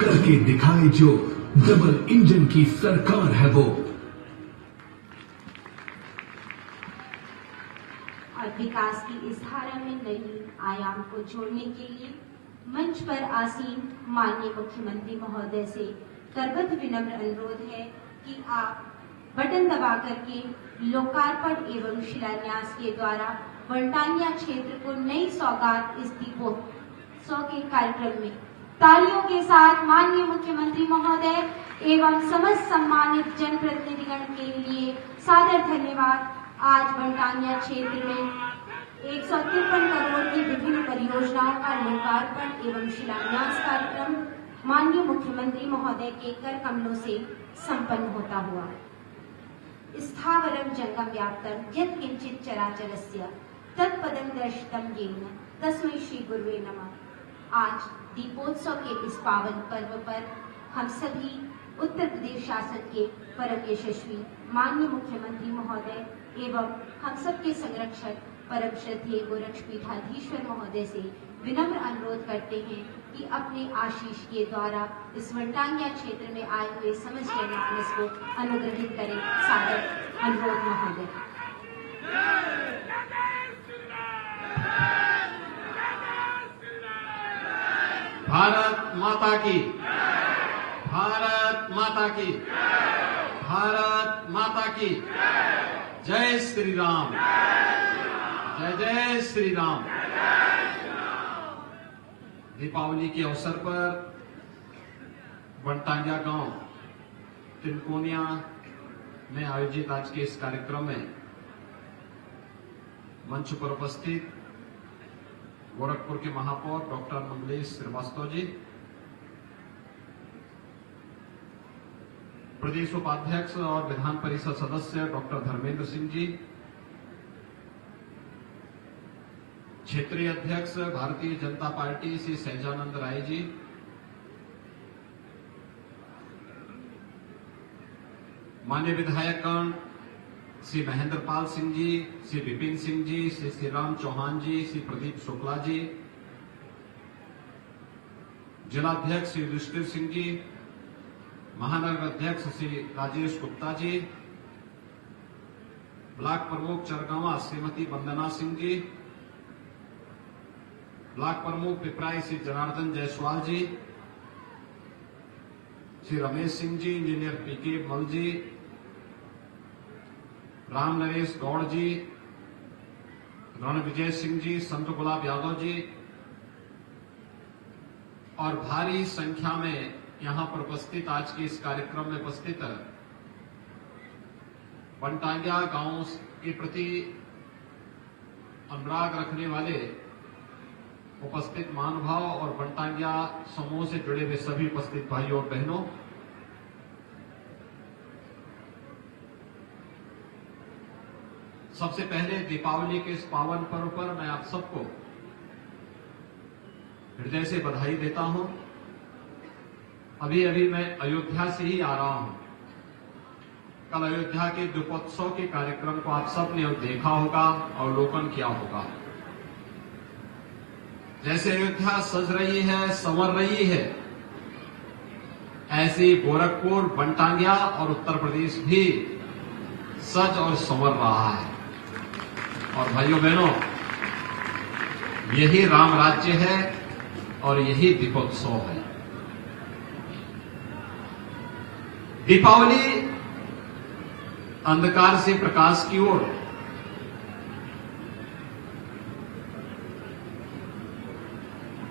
करके दिखाए जो, डबल इंजन की सरकार है वो। और विकास की इस धारा में नई आयाम को जोड़ने के लिए मंच पर आसीन माननीय मुख्यमंत्री महोदय से करबद्ध विनम्र अनुरोध है कि आप बटन दबा करके लोकार्पण एवं शिलान्यास के द्वारा वनटांगिया क्षेत्र को नई सौगात इस दीपोत्सव के कार्यक्रम में तालियों के साथ माननीय मुख्यमंत्री महोदय एवं समस्त सम्मानित जनप्रतिनिधिगण के लिए सादर धन्यवाद। आज वनटांगिया क्षेत्र में 153 करोड़ की विभिन्न परियोजनाओं का लोकार्पण एवं शिलान्यास कार्यक्रम माननीय मुख्यमंत्री महोदय के कर कमलों से संपन्न होता हुआ। स्थावरं जंगम व्याप्तं यत् किंचित चराचरस्य तत्पदं दर्शितं येन तस्मै श्री गुरुवे नमः। आज दीपोत्सव के इस पावन पर्व पर हम सभी उत्तर प्रदेश शासन के परम यशस्वी माननीय मुख्यमंत्री महोदय एवं हम सबके संरक्षक परम श्रद्धेय गोरक्षपीठाधीश्वर महोदय से विनम्र अनुरोध करते हैं कि अपने आशीष के द्वारा इस वनटांगिया क्षेत्र में आए हुए समस्त जनमानस को अनुग्रहित करें। सादर अनुरोध महोदय। भारत माता की, भारत माता की, भारत माता की। जय श्री राम, जय जय श्री राम। दीपावली के अवसर पर वनटांगिया गांव तिनकोनिया में आयोजित आज के इस कार्यक्रम में मंच पर उपस्थित गोरखपुर के महापौर डॉक्टर मंगलेश श्रीवास्तव जी, प्रदेश उपाध्यक्ष और विधान परिषद सदस्य डॉक्टर धर्मेंद्र सिंह जी, क्षेत्रीय अध्यक्ष भारतीय जनता पार्टी श्री सहजानंद राय जी, माननीय विधायकगण श्री महेंद्र पाल सिंह जी, श्री विपिन सिंह जी, श्री श्रीराम चौहान जी, श्री प्रदीप शुक्ला जी, जिलाध्यक्ष श्री युधिष्ठिर सिंह जी, महानगर अध्यक्ष श्री राजेश गुप्ता जी, ब्लॉक प्रमुख चरगावा श्रीमती वंदना सिंह जी, ब्लॉक प्रमुख पिपराई श्री जनार्दन जायसवाल जी, श्री रमेश सिंह जी, इंजीनियर पीके मल जी, राम नरेश गौड़ जी, रणविजय सिंह जी, संत गुलाब यादव जी और भारी संख्या में यहां पर उपस्थित आज के इस कार्यक्रम में उपस्थित वनटांगिया गांव के प्रति अनुराग रखने वाले उपस्थित महानुभाव और वनटांगिया समूह से जुड़े हुए सभी उपस्थित भाइयों और बहनों, सबसे पहले दीपावली के इस पावन पर्व पर मैं आप सबको हृदय से बधाई देता हूं। अभी अभी मैं अयोध्या से ही आ रहा हूं। कल अयोध्या के दीपोत्सव के कार्यक्रम को आप सब ने देखा होगा, अवलोकन किया होगा। जैसे अयोध्या सज रही है, संवर रही है, ऐसे गोरखपुर, वनटांगिया और उत्तर प्रदेश भी सज और संवर रहा है। और भाइयों बहनों, यही राम राज्य है और यही दीपोत्सव है। दीपावली अंधकार से प्रकाश की ओर,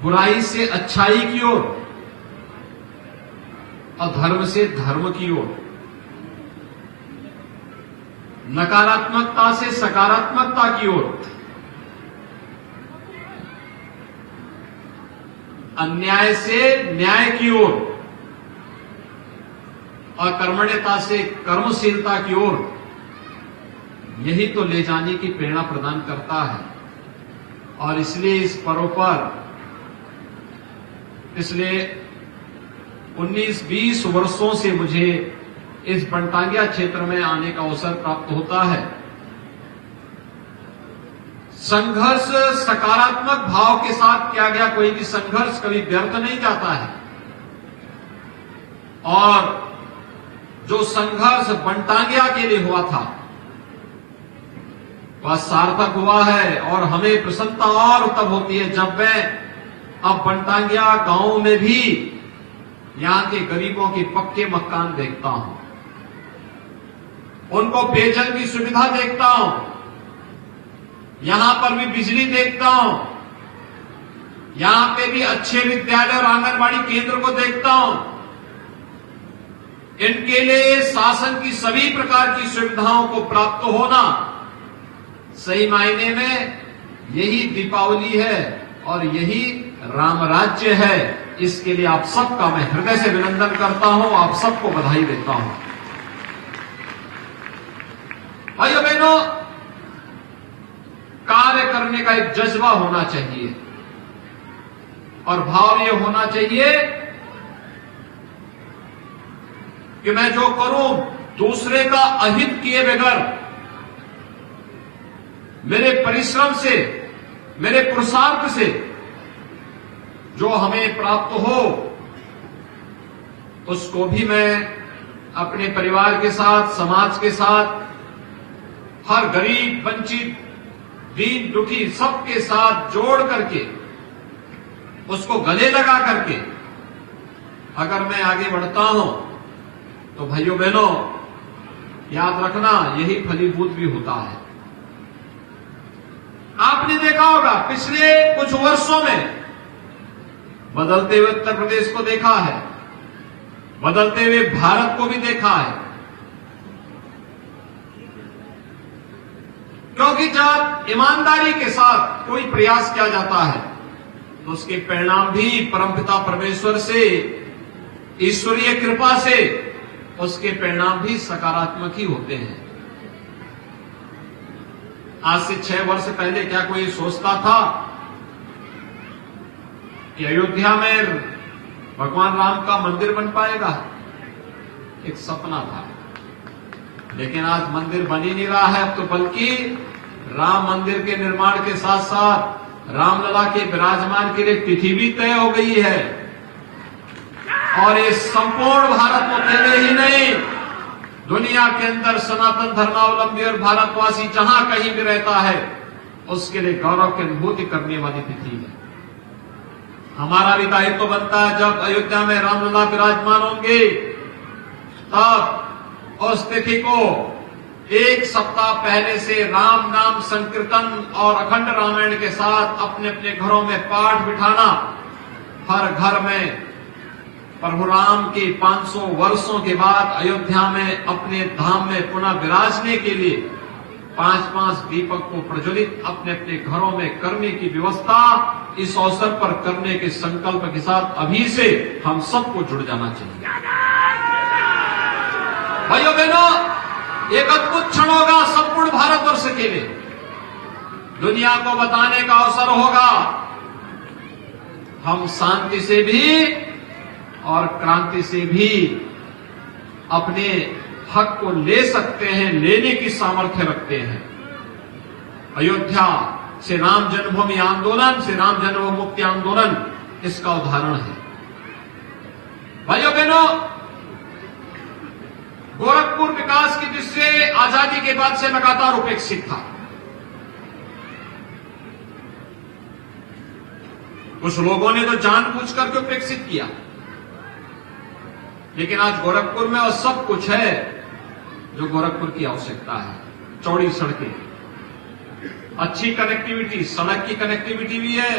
बुराई से अच्छाई की ओर और धर्म से धर्म की ओर, नकारात्मकता से सकारात्मकता की ओर, अन्याय से न्याय की ओर और कर्मण्यता से कर्मशीलता की ओर, यही तो ले जाने की प्रेरणा प्रदान करता है। और इसलिए इस पर्व पर पिछले 19-20 वर्षों से मुझे इस वनटांगिया क्षेत्र में आने का अवसर प्राप्त होता है। संघर्ष सकारात्मक भाव के साथ किया गया कोई भी संघर्ष कभी व्यर्थ नहीं जाता है। और जो संघर्ष बनटांगिया के लिए हुआ था वह सार्थक हुआ है। और हमें प्रसन्नता और तब होती है जब मैं अब बनटांगिया गांव में भी यहां के गरीबों के पक्के मकान देखता हूं, उनको पेयजल की सुविधा देखता हूं, यहां पर भी बिजली देखता हूं, यहां पे भी अच्छे विद्यालय और आंगनबाड़ी केंद्र को देखता हूं। इनके लिए शासन की सभी प्रकार की सुविधाओं को प्राप्त होना सही मायने में यही दीपावली है और यही राम राज्य है। इसके लिए आप सबका मैं हृदय से अभिनंदन करता हूं, आप सबको बधाई देता हूं। भाइयों बहनों, कार्य करने का एक जज्बा होना चाहिए और भाव ये होना चाहिए कि मैं जो करूं दूसरे का अहित किए बगैर, मेरे परिश्रम से, मेरे पुरुषार्थ से जो हमें प्राप्त हो उसको भी मैं अपने परिवार के साथ, समाज के साथ, हर गरीब, वंचित, दीन दुखी सबके साथ जोड़ करके, उसको गले लगा करके अगर मैं आगे बढ़ता हूं तो भाइयों बहनों याद रखना यही फलीभूत भी होता है। आपने देखा होगा पिछले कुछ वर्षों में बदलते हुए उत्तर प्रदेश को देखा है, बदलते हुए भारत को भी देखा है। क्योंकि जब ईमानदारी के साथ कोई प्रयास किया जाता है तो उसके परिणाम भी परमपिता परमेश्वर से, ईश्वरीय कृपा से उसके परिणाम भी सकारात्मक ही होते हैं। आज से 6 वर्ष पहले क्या कोई सोचता था कि अयोध्या में भगवान राम का मंदिर बन पाएगा? एक सपना था, लेकिन आज मंदिर बन ही नहीं रहा है। अब तो बल्कि राम मंदिर के निर्माण के साथ साथ रामलला के विराजमान के लिए तिथि भी तय हो गई है। और ये संपूर्ण भारत में अकेले ही नहीं, दुनिया के अंदर सनातन धर्मावलंबी और भारतवासी जहां कहीं भी रहता है उसके लिए गौरव की अनुभूति करने वाली तिथि है। हमारा भी दायित्व तो बनता है जब अयोध्या में रामलला विराजमान होंगे तब उस तिथि को 1 सप्ताह पहले से राम नाम संकीर्तन और अखंड रामायण के साथ अपने अपने घरों में पाठ बिठाना, हर घर में प्रभु राम के 500 वर्षों के बाद अयोध्या में अपने धाम में पुनः विराजने के लिए 5-5 दीपक को प्रज्वलित अपने अपने घरों में करने की व्यवस्था इस अवसर पर करने के संकल्प के साथ अभी से हम सबको जुड़ जाना चाहिए। भाइयों बहनों, एक अद्भुत क्षण होगा संपूर्ण भारतवर्ष के लिए, दुनिया को बताने का अवसर होगा हम शांति से भी और क्रांति से भी अपने हक को ले सकते हैं, लेने की सामर्थ्य रखते हैं। अयोध्या से राम जन्मभूमि आंदोलन, से राम जन्मभूमि मुक्ति आंदोलन इसका उदाहरण है। भाइयों बहनों, गोरखपुर विकास की दृष्टि से आजादी के बाद से लगातार उपेक्षित था। कुछ लोगों ने तो जानबूझ करके उपेक्षित किया, लेकिन आज गोरखपुर में और सब कुछ है जो गोरखपुर की आवश्यकता है। चौड़ी सड़कें, अच्छी कनेक्टिविटी, सड़क की कनेक्टिविटी भी है,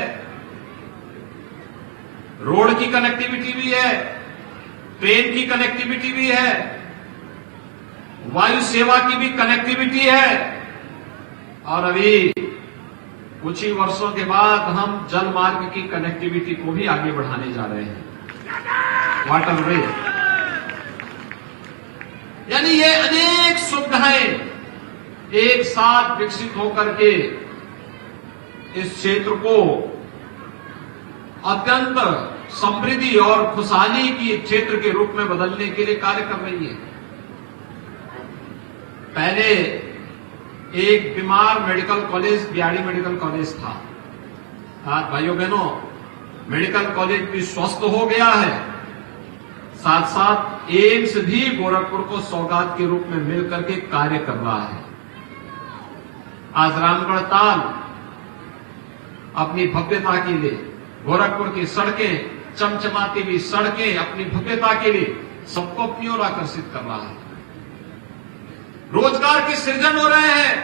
रोड की कनेक्टिविटी भी है, ट्रेन की कनेक्टिविटी भी है, वायु सेवा की भी कनेक्टिविटी है, और अभी कुछ ही वर्षों के बाद हम जल मार्ग की कनेक्टिविटी को भी आगे बढ़ाने जा रहे हैं, वाटरवे। यानी ये अनेक सुविधाएं एक साथ विकसित होकर के इस क्षेत्र को अत्यंत समृद्धि और खुशहाली की क्षेत्र के रूप में बदलने के लिए कार्य कर रही है। पहले एक बीमार medical college BRD medical college था, आज भाइयों बहनों मेडिकल कॉलेज भी स्वस्थ हो गया है, साथ साथ एम्स भी गोरखपुर को सौगात के रूप में मिलकर के कार्य कर रहा है। आज रामगढ़ ताल अपनी भव्यता के लिए, गोरखपुर की सड़कें, चमचमाती हुई सड़कें अपनी भव्यता के लिए सबको अपनी ओर आकर्षित कर रहा है। रोजगार के सृजन हो रहे हैं।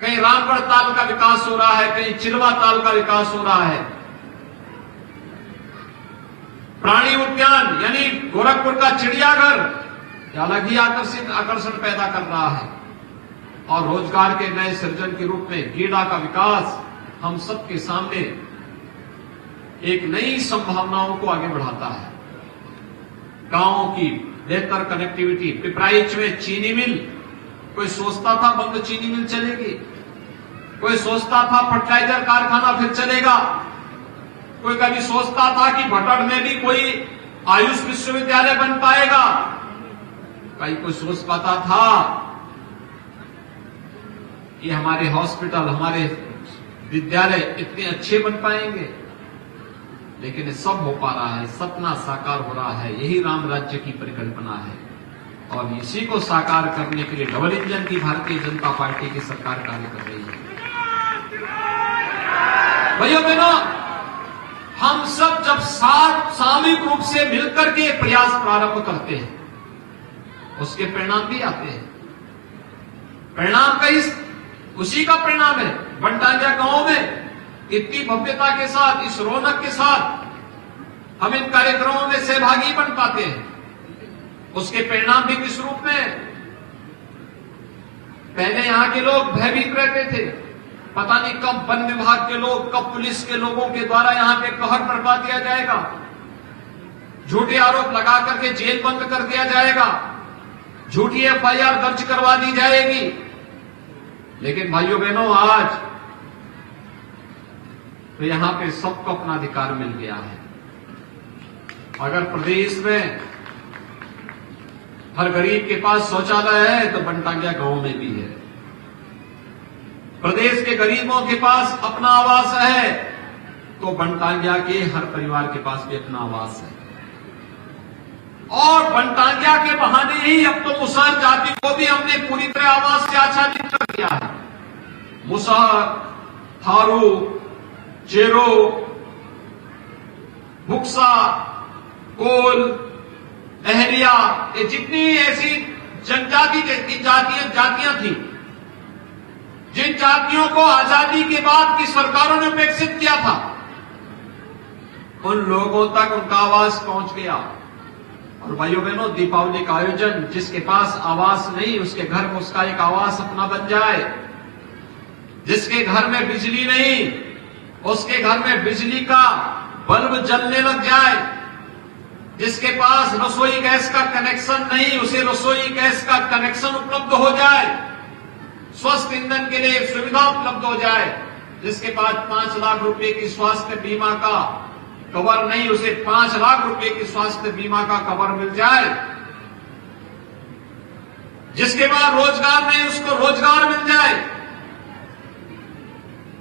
कहीं रामगढ़ ताल का विकास हो रहा है, कहीं चिलवा ताल का विकास हो रहा है। प्राणी उद्यान यानी गोरखपुर का चिड़ियाघर अलग ही आकर्षण पैदा कर रहा है। और रोजगार के नए सृजन के रूप में गीडा का विकास हम सबके सामने एक नई संभावनाओं को आगे बढ़ाता है। गांवों की बेहतर कनेक्टिविटी, पिपराइच में चीनी मिल, कोई सोचता था बंद चीनी मिल चलेगी, कोई सोचता था फर्टिलाइजर कारखाना फिर चलेगा, कोई कभी सोचता था कि भटड़ में भी कोई आयुष विश्वविद्यालय बन पाएगा, कहीं कोई सोच पाता था कि हमारे हॉस्पिटल, हमारे विद्यालय इतने अच्छे बन पाएंगे। लेकिन ये सब हो पा रहा है, सपना साकार हो रहा है। यही राम राज्य की परिकल्पना है और इसी को साकार करने के लिए डबल इंजन की भारतीय जनता पार्टी की सरकार कार्य कर रही है। भाइयों बहनों, हम सब जब सामूहिक रूप से मिलकर के प्रयास प्रारंभ करते हैं, उसके परिणाम भी आते हैं। परिणाम कहीं उसी का परिणाम है। बनटांजा गांव में इतनी भव्यता के साथ, इस रौनक के साथ हम इन कार्यक्रमों में सहभागी बन पाते हैं। उसके परिणाम भी किस रूप में? पहले यहां के लोग भयभीत रहते थे, पता नहीं कब वन विभाग के लोग, कब पुलिस के लोगों के द्वारा यहां पे कहर बरपा दिया जाएगा, झूठे आरोप लगा करके जेल बंद कर दिया जाएगा, झूठी एफआईआर दर्ज करवा दी जाएगी। लेकिन भाइयों बहनों, आज तो यहां पे सबको अपना अधिकार मिल गया है। अगर प्रदेश में हर गरीब के पास शौचालय है तो बनटांगिया गांव में भी है। प्रदेश के गरीबों के पास अपना आवास है तो बनटांगिया के हर परिवार के पास भी अपना आवास है। और बनटांगिया के बहाने ही अब तो मुसहर जाति को भी हमने पूरी तरह आवास से आच्छादित कर दिया है। मुसहर, थारू, चेरो, बुक्सा, कोल, अहलिया, ये जितनी ऐसी जनजाति जातियां थी, जिन जातियों को आजादी के बाद की सरकारों ने उपेक्षित किया था, उन लोगों तक उनका आवास पहुंच गया। और भाइयों बहनों, दीपावली का आयोजन, जिसके पास आवास नहीं उसके घर में उसका एक आवास अपना बन जाए। जिसके घर में बिजली नहीं उसके घर में बिजली का बल्ब जलने लग जाए। जिसके पास रसोई गैस का कनेक्शन नहीं उसे रसोई गैस का कनेक्शन उपलब्ध हो जाए। स्वस्थ ईंधन के लिए सुविधा उपलब्ध हो जाए। जिसके पास 5 लाख रुपए की स्वास्थ्य बीमा का कवर नहीं उसे 5 लाख रुपए की स्वास्थ्य बीमा का कवर मिल जाए। जिसके पास रोजगार नहीं उसको रोजगार मिल जाए।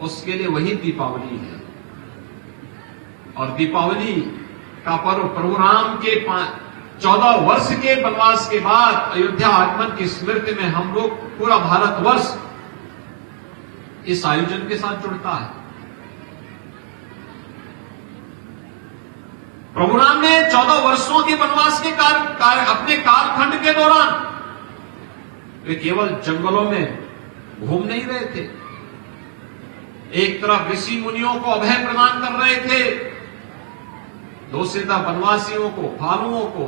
उसके लिए वही दीपावली है। और दीपावली का पर्व प्रभु राम के 14 वर्ष के वनवास के बाद अयोध्या आगमन की स्मृति में हम लोग पूरा भारतवर्ष इस आयोजन के साथ जुड़ता है। प्रभु राम ने 14 वर्षों के वनवास के अपने कालखंड के दौरान वे केवल जंगलों में घूम नहीं रहे थे। एक तरफ ऋषि मुनियों को अभय प्रदान कर रहे थे, दूसरी तरफ वनवासियों को, भालुओं को,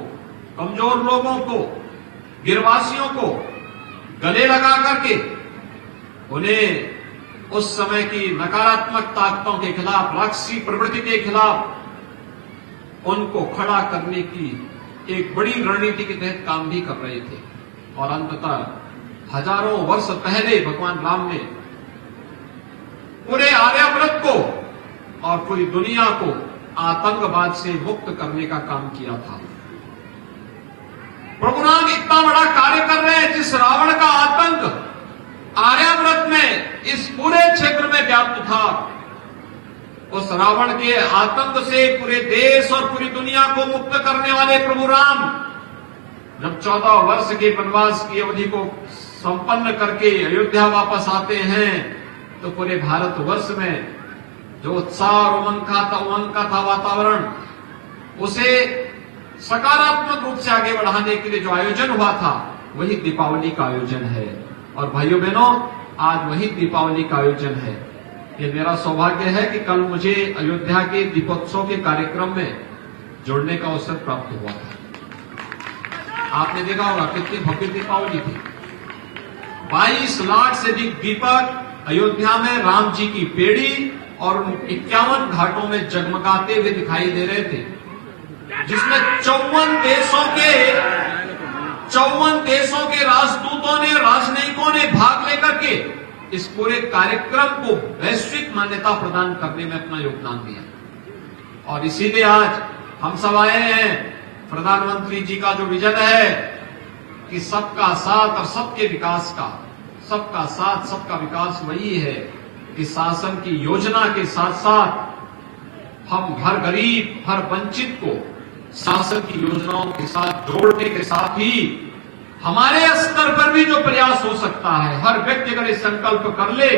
कमजोर लोगों को, गिरवासियों को गले लगा करके उन्हें उस समय की नकारात्मक ताकतों के खिलाफ, राक्षसी प्रवृत्ति के खिलाफ उनको खड़ा करने की एक बड़ी रणनीति के तहत काम भी कर रहे थे। और अंततः हजारों वर्ष पहले भगवान राम ने पूरे आर्यावर्त को और पूरी दुनिया को आतंकवाद से मुक्त करने का काम किया था। प्रभु राम इतना बड़ा कार्य कर रहे हैं, जिस रावण का आतंक आर्यावर्त में इस पूरे क्षेत्र में व्याप्त था, उस रावण के आतंक से पूरे देश और पूरी दुनिया को मुक्त करने वाले प्रभु राम जब 14 वर्ष के वनवास की अवधि को संपन्न करके अयोध्या वापस आते हैं तो पूरे भारतवर्ष में जो उत्साह और उमंग का था वातावरण, उसे सकारात्मक रूप से आगे बढ़ाने के लिए जो आयोजन हुआ था वही दीपावली का आयोजन है। और भाइयों बहनों, आज वही दीपावली का आयोजन है। ये मेरा सौभाग्य है कि कल मुझे अयोध्या के दीपोत्सव के कार्यक्रम में जुड़ने का अवसर प्राप्त हुआ था। आपने देखा होगा कितनी भव्य दीपावली थी। 22 लाख से अधिक दीपक अयोध्या में राम जी की पेड़ी और 51 घाटों में जगमगाते हुए दिखाई दे रहे थे, जिसमें 54 देशों के राजदूतों ने, राजनयिकों ने भाग लेकर के इस पूरे कार्यक्रम को वैश्विक मान्यता प्रदान करने में अपना योगदान दिया। और इसीलिए आज हम सब आए हैं। प्रधानमंत्री जी का जो विजन है कि सबका साथ और सबके विकास का, सबका साथ सबका विकास, वही है कि शासन की योजना के साथ साथ हम हर गरीब, हर वंचित को शासन की योजनाओं के साथ जोड़ने के साथ ही हमारे स्तर पर भी जो प्रयास हो सकता है, हर व्यक्ति अगर इस संकल्प कर ले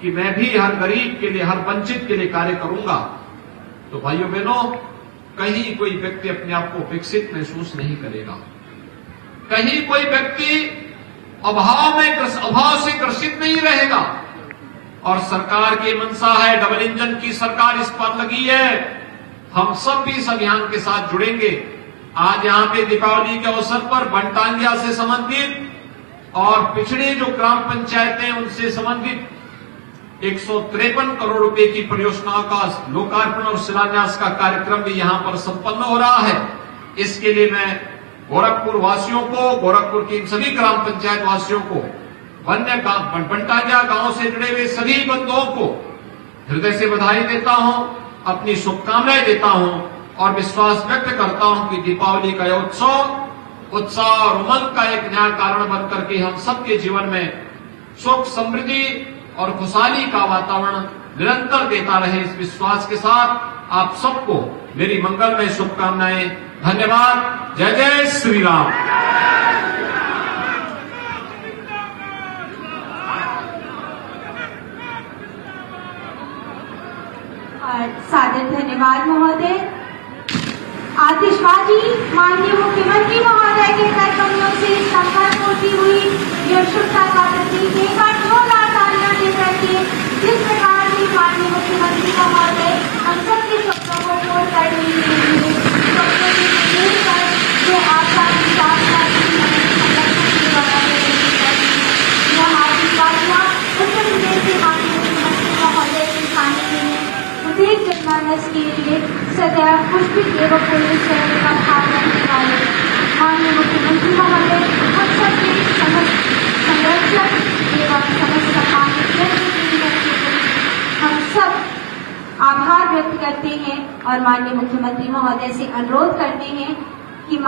कि मैं भी हर गरीब के लिए, हर वंचित के लिए कार्य करूंगा, तो भाइयों बहनों, कहीं कोई व्यक्ति अपने आप को विकसित महसूस नहीं करेगा। कहीं कोई व्यक्ति अभाव से ग्रसित नहीं रहेगा। और सरकार की मंशा है, डबल इंजन की सरकार इस पर लगी है। हम सब भी इस अभियान के साथ जुड़ेंगे। आज यहां पे दीपावली के अवसर पर बनटांगिया से संबंधित और पिछड़े जो ग्राम पंचायतें उनसे संबंधित 153 करोड़ रुपए की परियोजनाओं का लोकार्पण और शिलान्यास का कार्यक्रम भी यहां पर संपन्न हो रहा है। इसके लिए मैं गोरखपुर वासियों को, गोरखपुर की सभी ग्राम पंचायत वासियों को, बनटांगिया गांव से जुड़े हुए सभी बंधुओं को हृदय से बधाई देता हूं, अपनी शुभकामनाएं देता हूं और विश्वास व्यक्त करता हूं कि दीपावली का यह उत्सव उत्साह और उमंग का एक नया कारण बनकर के हम सबके जीवन में सुख, समृद्धि और खुशहाली का वातावरण निरंतर देता रहे। इस विश्वास के साथ आप सबको मेरी मंगलमय शुभकामनाएं। धन्यवाद। जय जय श्री राम। सादर धन्यवाद महोदय। आतिशबाजी माननीय मुख्यमंत्री महोदय के कर्मयों से संपन्न होती हुई यह शुभता का प्रतीक एक बार जोरदार तालियां दे करके जिस प्रकार से माननीय मुख्यमंत्री महोदय हम सबके शब्दों को जोड़ कर जो आपका विश्वास उत्तर प्रदेश के माननीय मुख्यमंत्री महोदय के सामने प्रत्येक जनमानस के लिए सदैव पुष्पित एवं पुलिस का भाव रखने वाले माननीय मुख्यमंत्री महोदय हम सबके संरक्षक एवं समस्त हम सब आभार व्यक्त करते हैं और माननीय मुख्यमंत्री महोदय से अनुरोध करते हैं कि